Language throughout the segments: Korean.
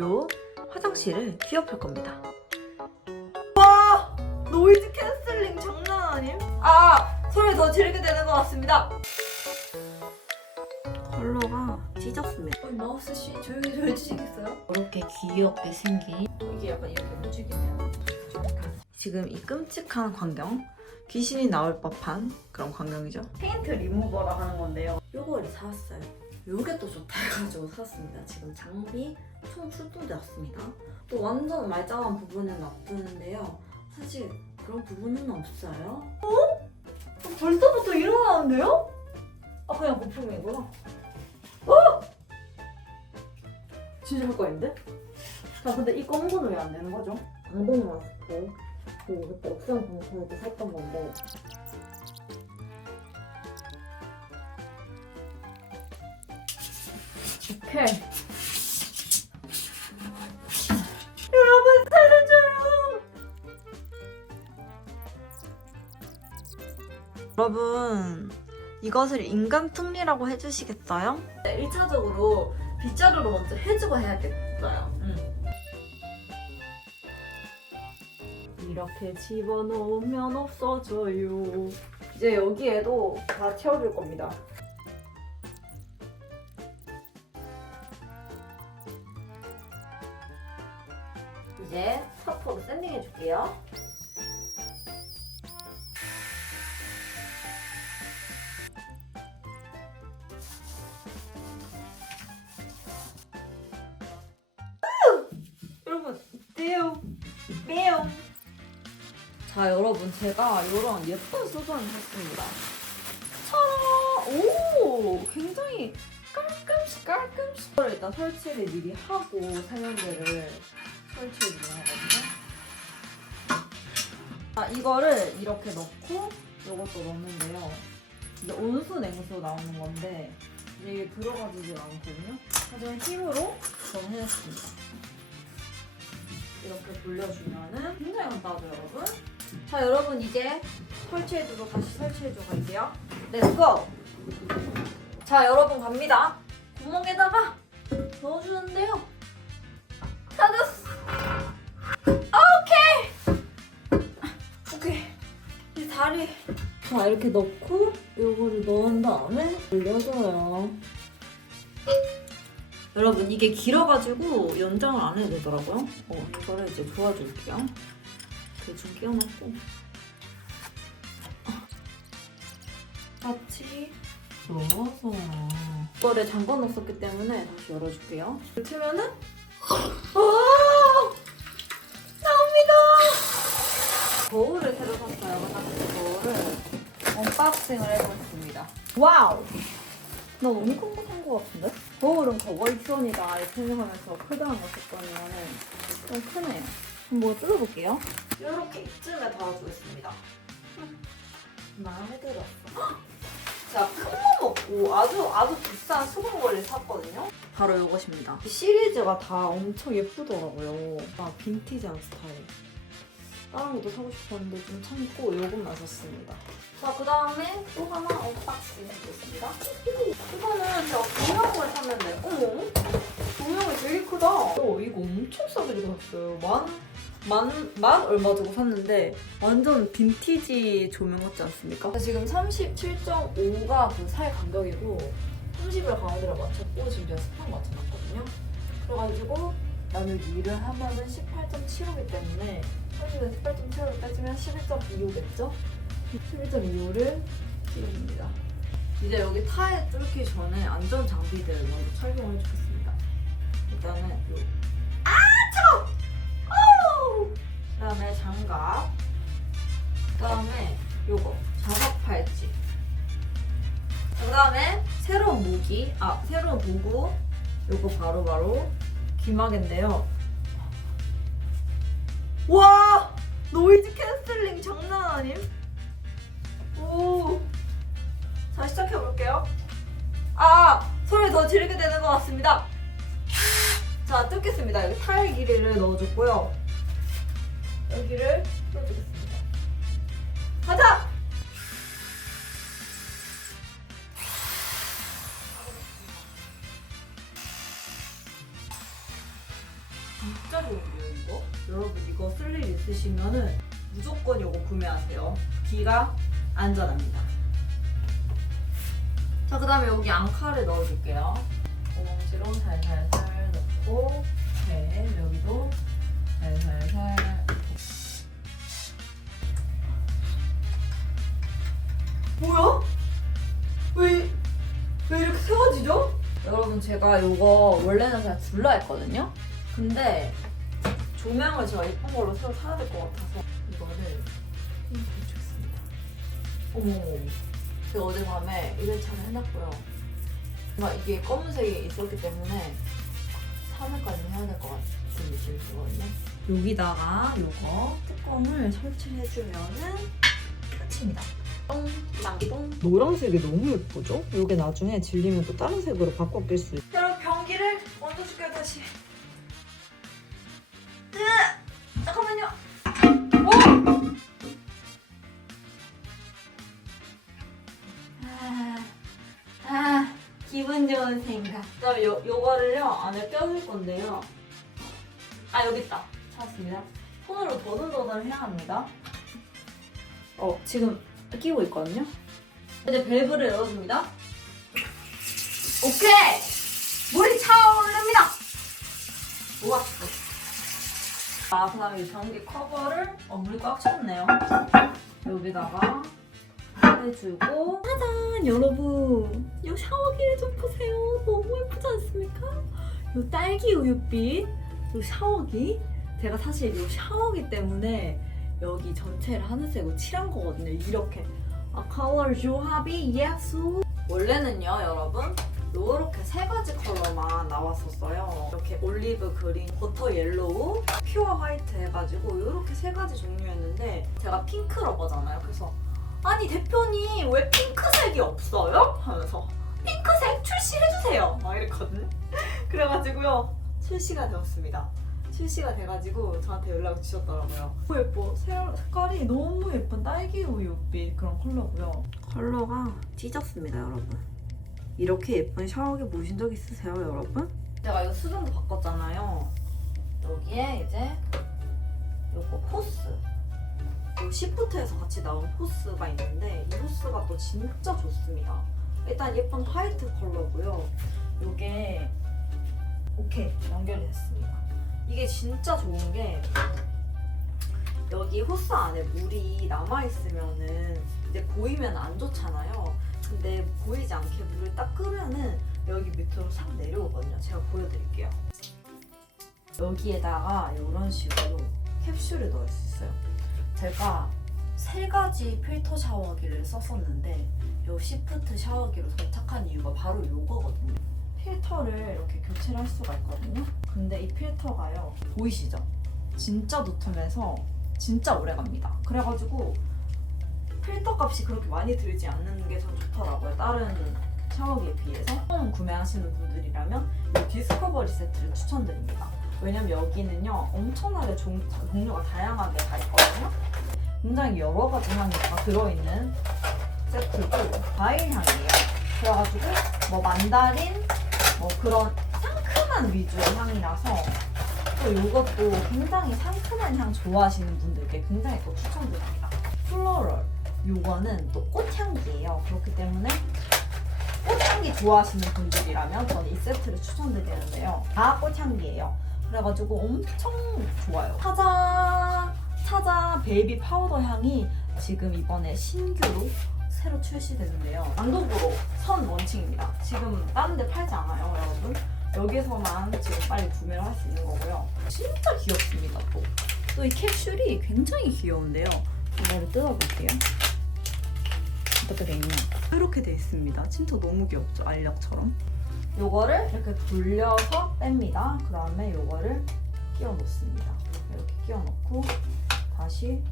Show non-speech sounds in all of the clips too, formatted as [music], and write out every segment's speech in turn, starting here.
요 화장실을 뒤엎을 겁니다. 와! 노이즈 캔슬링 장난 아님? 아! 소리 더 지르게 되는 것 같습니다. 컬러가 찢었습니다. 어, 마우스 씨 조용히 좀 해주시겠어요? 이렇게 귀엽게 생긴 이게 약간 이렇게 움직이네요. 지금 이 끔찍한 광경, 귀신이 나올 법한 그런 광경이죠. 페인트 리무버라 하는 건데요. 요거를 사왔어요. 요게 또 좋다 해가지고 [laughs] 샀습니다. 지금 장비 총 출동되었습니다. 또 완전 말짱한 부분은 놔두는데요. 사실 그런 부분은 없어요. 어? 벌써부터 일어나는데요? 아 그냥 거품이구나. 어? 진짜 효과인데? 자 근데 이 검은 거는 왜 안 되는 거죠? 방독 마스크 그리고 그때 옥상 방송에서 샀던 건데 오케이. 여러분 살려줘요. 여러분 이것을 인간 특리라고 해주시겠어요? 네, 1차적으로 빗자루로 먼저 해주고 해야겠어요. 음. 이렇게 집어넣으면 없어져요. 이제 여기에도 다 채워줄 겁니다. 이제 사포로 샌딩해 줄게요. 자, 여러분, 제가 이런 예쁜 수건을 샀습니다. 차라! 오! 굉장히 깔끔씩 깔끔씩. 이걸 일단 설치를 미리 하고 세면대를 설치해 이거를 이렇게 넣고 이것도 넣는데요. 이제 온수 냉수 나오는 건데 이게 들어가지질 않거든요. 힘으로 저는 해냈습니다. 이렇게 돌려주면은 굉장히 간단하죠, 여러분? 자, 여러분 이제 설치해주고 다시 설치해주고 갈게요. 렛츠고! 자, 여러분 갑니다. 구멍에다가 넣어주는데요. 자 이렇게 넣고 요거를 넣은 다음에 올려줘요. [laughs] 여러분 이게 길어가지고 연장을 안 해도 되더라고요. 어, 이거를 이제 도와줄게요. 대충 끼워놓고 같이 넣어서 이거를 잠궈 놓았었기 때문에 다시 열어줄게요. 틀면은 [laughs] 언박싱을 해보겠습니다. 와우! 나 너무 큰 거 산 거 같은데? 거울은 키원이다 이렇게 생각하면서 크다는 거 샀더니만은 좀 크네요. 한번 뜯어볼게요. 이렇게 이쯤에 달아주겠습니다. 마음에 들었어. 제가 큰 거 먹고 아주 아주 비싼 수건 걸리 샀거든요. 바로 이것입니다. 이 시리즈가 다 엄청 예쁘더라고요. 아 빈티지한 스타일. 다른 것도 사고 싶었는데 좀 참고 이것만 샀습니다. 자, 그 다음에 또 하나 언박싱 해보겠습니다. 이거는 제가 조명을 샀는데, 어머? 조명이 되게 크다. 어, 이거 엄청 싸게 샀어요. 만, 만, 만 얼마 주고 샀는데, 완전 빈티지 조명 같지 않습니까? 지금 37.5가 그 살 간격이고, 30을 가운데로 맞췄고, 지금 제가 스판 맞춰놨거든요. 그래가지고, 나누기 2를 하면은 18.75이기 때문에, 30에서 18.75를 빼주면 11.25겠죠? 11.25를 띄웁니다. 이제 여기 타에 뚫기 전에 안전 장비들을 먼저 착용을 해주겠습니다. 일단은 요 아! 차가워! 어우! 그다음에 장갑 그 다음에 요거 작업 팔찌 그 다음에 새로운 무기 아 새로운 도구 요거 바로바로 귀마개인데요 와! 노이즈 캔슬링 장난 아님? 오. 자, 시작해볼게요. 아! 소리 더 지르게 되는 것 같습니다. 자, 뜯겠습니다. 여기 타일 길이를 넣어줬고요. 여기를 뚫어주겠습니다. 가자! 여러분 이거 쓸 일 있으시면은 무조건 이거 구매하세요. 귀가 안전합니다. 자 그 다음에 여기 앙카를 넣어줄게요. 오멍지로 살살살 넣고 네 여기도 살살살 뭐야? 왜, 왜 이렇게 세워지죠? 여러분 제가 이거 원래는 그냥 둘라 했거든요? 근데 조명을 제가 예쁜 걸로 새로 사야 될 것 같아서 이거를 해주겠습니다. 어머, 제가 어젯밤에 이벤트를 해놨고요. 뭔가 이게 검은색이 있었기 때문에 3회까지 해야 될 것 같은 느낌이 들거든요. 여기다가 이거 뚜껑을 설치해주면은 끝입니다. 똥, 땅똥. 노란색이 너무 예쁘죠? 이게 나중에 질리면 또 다른 색으로 바꿔 낄 수 있어요. 여러분 변기를 얹어줄게요 다시. 생각. 그다음에 요 요거를요 안에 껴줄 건데요. 아 여기 있다. 찾았습니다. 손으로 더듬더듬 해야 합니다. 어 지금 끼고 있거든요. 이제 밸브를 열어줍니다. 오케이. 물이 차오릅니다. 좋았어. 아, 그다음에 이 전기 커버를 어, 물이 꽉 찼네요. 여기다가 해주고 짜잔 여러분 이 샤워기를 좀 보세요. 너무 예쁘지 않습니까? 이 딸기 우유빛 이 샤워기 제가 사실 이 샤워기 때문에 여기 전체를 하늘색으로 칠한 거거든요. 이렇게 아 컬러 조합이 예수 원래는요 여러분 요렇게 세 가지 컬러만 나왔었어요. 이렇게 올리브 그린, 버터 옐로우, 퓨어 화이트 해가지고 요렇게 세 가지 종류였는데 제가 핑크 러버잖아요. 그래서 아니 대표님 왜 핑크색이 없어요? 하면서 핑크색 출시해주세요. 막 이랬거든요. [laughs] 그래가지고요 출시가 되었습니다. 출시가 돼가지고 저한테 연락을 주셨더라고요. 너무 예뻐. 색- 색깔이 너무 예쁜 딸기 우유빛 그런 컬러고요. 컬러가 찢었습니다, 여러분. 이렇게 예쁜 샤워기 보신 적 있으세요, 여러분? 제가 이거 수정도 바꿨잖아요. 여기에 이제 시프트에서 같이 나온 호스가 있는데 이 호스가 또 진짜 좋습니다. 일단 예쁜 화이트 컬러고요. 요게 오케이 연결이 됐습니다. 이게 진짜 좋은 게 여기 호스 안에 물이 남아 있으면은 이제 보이면 안 좋잖아요. 근데 보이지 않게 물을 딱 끄면은 여기 밑으로 싹 내려오거든요. 제가 보여드릴게요. 여기에다가 이런 식으로 캡슐을 넣을 수 있어요. 제가 세 가지 필터 샤워기를 썼었는데 이 시프트 샤워기로 도착한 이유가 바로 이거거든요. 필터를 이렇게 교체를 할 수가 있거든요. 근데 이 필터가요. 보이시죠? 진짜 도톰해서 진짜 오래 갑니다. 그래가지고 필터 값이 그렇게 많이 들지 않는 게 전 좋더라고요. 다른 샤워기에 비해서. 처음 구매하시는 분들이라면 이 디스커버리 세트를 추천드립니다. 왜냐면 여기는요 엄청나게 종, 종류가 다양하게 다 있거든요. 굉장히 여러 가지 향이 다 들어있는 세트고 과일 향이에요. 그래가지고 뭐 만다린 뭐 그런 상큼한 위주의 향이라서 또 이것도 굉장히 상큼한 향 좋아하시는 분들께 굉장히 또 추천드립니다. 플로럴 요거는 또 꽃향기예요. 그렇기 때문에 꽃향기 좋아하시는 분들이라면 저는 이 세트를 추천드리는데요. 다 꽃향기예요. 그래가지고 엄청 좋아요. 사자 사자 베이비 파우더 향이 지금 이번에 신규로 새로 출시됐는데요. 단독으로 선 원칭입니다. 지금 다른 데 팔지 않아요, 여러분. 여기서만 지금 빨리 구매를 할 수 있는 거고요. 진짜 귀엽습니다, 또. 또 이 캡슐이 굉장히 귀여운데요. 이거를 뜯어볼게요. 어떻게 돼 있냐? 이렇게 돼 있습니다. 진짜 너무 귀엽죠? 알약처럼. 요거를 이렇게 돌려서 뺍니다. 그 다음에 요거를 끼워 놓습니다. 이렇게 끼워 놓고 다시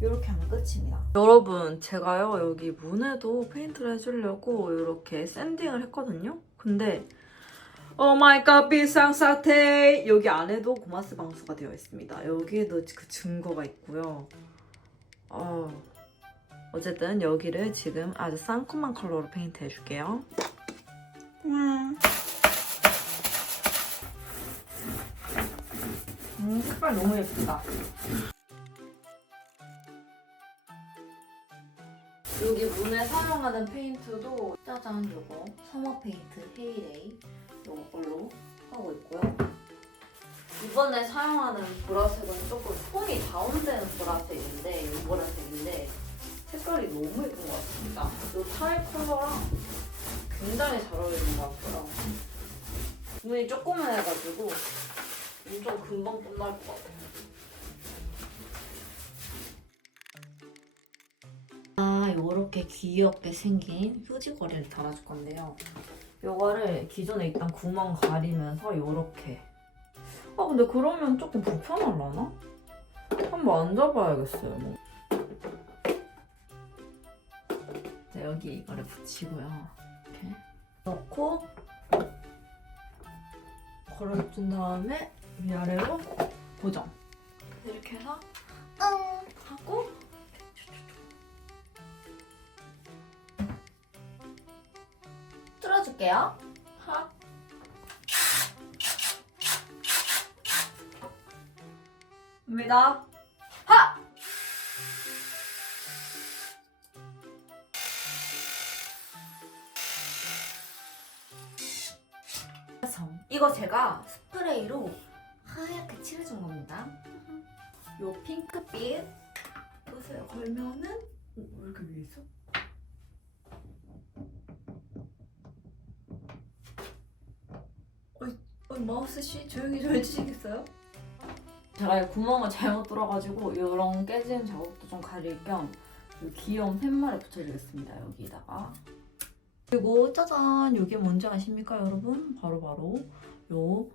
이렇게 하면 끝입니다. 여러분, 제가요 여기 문에도 페인트를 해주려고 이렇게 샌딩을 했거든요. 근데 오 마이 갓 비상사태 여기 안에도 고마스 방수가 되어 있습니다. 여기에도 그 증거가 있고요. 어, 어쨌든 여기를 지금 아주 상큼한 컬러로 페인트 해줄게요. 음. 색깔 너무 예쁘다. 여기 문에 사용하는 페인트도 짜잔 요거 서머 페인트 헤이레이 요거 걸로 하고 있고요. 이번에 사용하는 보라색은 조금 톤이 다운되는 보라색인데 이 보라색인데 색깔이 너무 예쁜 것 같습니다. 이 타일 컬러랑 굉장히 잘 어울리는 것 같고요. 문이 조그만 해가지고 엄청 금방 끝날 것 같아요. 아, 요렇게 귀엽게 생긴 휴지거리를 달아줄 건데요. 요거를 기존에 있던 구멍 가리면서 요렇게. 아, 근데 그러면 조금 불편하려나? 한번 앉아봐야겠어요. 뭐. 자, 여기 이거를 붙이고요. 넣고 걸어준 다음에 위아래로 고정. 이렇게 해서 응 하고 뚫어줄게요. 하. 입니다. 이거 제가 스프레이로 하얗게 칠해준 겁니다. 요 핑크빛 보세요. 걸면은 어, 왜 이렇게 위에 있어? 어이, 어이 마우스 씨 조용히 좀 해주시겠어요? 제가 이 구멍을 잘못 뚫어가지고 이런 깨지는 작업도 좀 가릴 겸 이 귀여운 팻말을 붙여주겠습니다. 여기다가 그리고 짜잔 이게 뭔지 아십니까 여러분? 바로 바로 요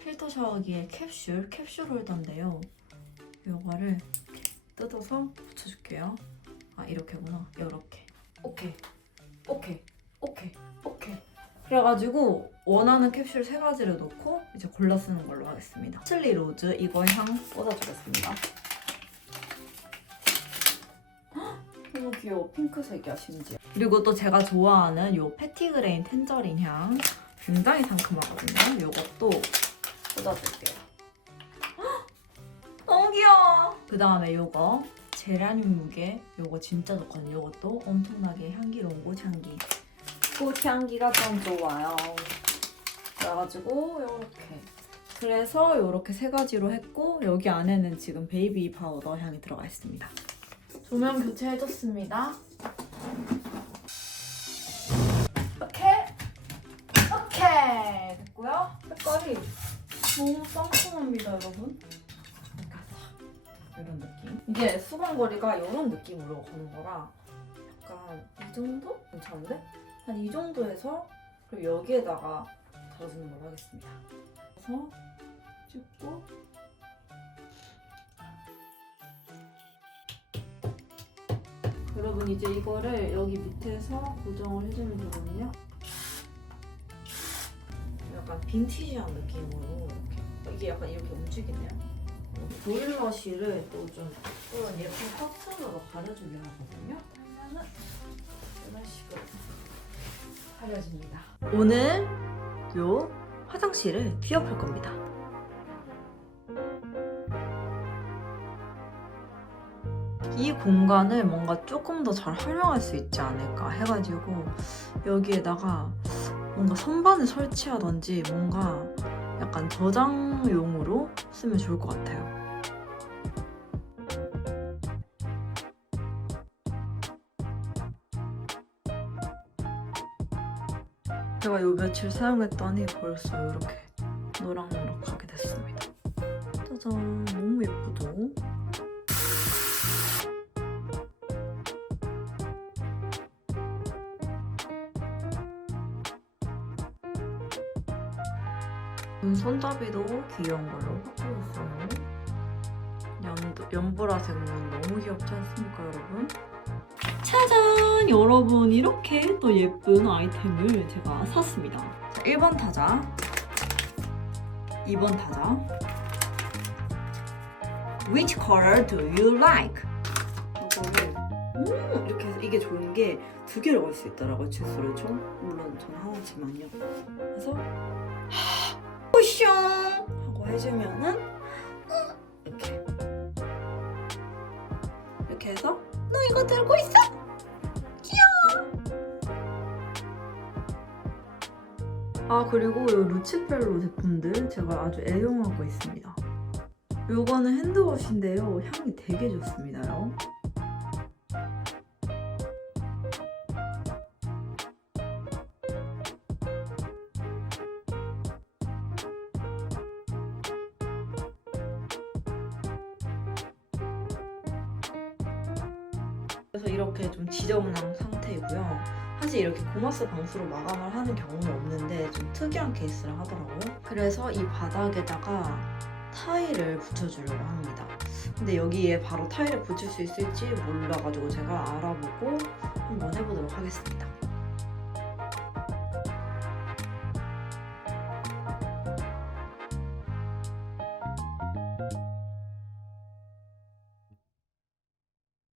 필터 샤워기의 캡슐 캡슐 홀더인데요. 요거를 뜯어서 붙여줄게요. 아 이렇게구나. 이렇게. 오케이. 오케이. 오케이. 오케이. 그래가지고 원하는 캡슐 세 가지를 넣고 이제 골라 쓰는 걸로 하겠습니다. 칠리 로즈 이거 향 꽂아주겠습니다. 헉, [gasps] 너무 귀여워. 핑크색이야 심지어. 그리고 또 제가 좋아하는 요 패티그레인 텐저린 향 굉장히 상큼하거든요. 요것도 꽂아줄게요. 헉, 너무 귀여워. 그 다음에 요거 제라늄 무게 요거 진짜 좋거든요. 요것도 엄청나게 향기로운 꽃향기. 꽃향기가 좀 좋아요. 그래가지고 요렇게. 그래서 요렇게 세 가지로 했고 여기 안에는 지금 베이비 파우더 향이 들어가 있습니다. 조명 교체해줬습니다. 너무 상큼합니다, 여러분. 이렇게 싹 이런 느낌. 이게 수건거리가 이런 느낌으로 가는 거라 약간 이 정도? 괜찮은데? 한 이 정도에서 그리고 여기에다가 달아주는 걸로 하겠습니다. 그래서 찍고 여러분 이제 이거를 여기 밑에서 고정을 해주면 되거든요. 빈티지한 느낌으로 이렇게 이게 약간 이렇게 움직이네요. 보일러실을 또좀 이런 예쁜 커튼으로 가려주려 하거든요. 그러면은 이런 식으로 가려집니다. 오늘 요 화장실을 뒤엎을 겁니다. 이 공간을 뭔가 조금 더 잘 활용할 수 있지 않을까 해가지고 여기에다가 뭔가 선반을 설치하던지 뭔가 약간 저장용으로 쓰면 좋을 것 같아요. 제가 요 며칠 사용했더니 벌써 이렇게 노랑노랑하게 됐습니다. 짜잔, 손잡이도 귀여운 걸로 바꾸었어요. 연도, 연보라색 문 너무 귀엽지 않습니까, 여러분? 짜잔! 여러분, 이렇게 또 예쁜 아이템을 제가 샀습니다. 자, 1번 타자, 2번 타자. Which color do you like? 이거를 음, 이렇게 해서 이게 좋은 게 두 개를 걸 수 있더라고요, 칫솔을 좀. 물론 전 하나지만요. 그래서 슝 하고 해주면은 어, 이렇게. 이렇게 해서 너 이거 들고 있어? 귀여워. 아 그리고 이 루치펠로 제품들 제가 아주 애용하고 있습니다. 요거는 핸드워시인데요. 향이 되게 좋습니다 요. 그래서 이렇게 좀 지저분한 상태이고요. 사실 이렇게 고마스 방수로 마감을 하는 경우는 없는데 좀 특이한 케이스를 하더라고요. 그래서 이 바닥에다가 타일을 붙여주려고 합니다. 근데 여기에 바로 타일을 붙일 수 있을지 몰라가지고 제가 알아보고 한번 해보도록 하겠습니다.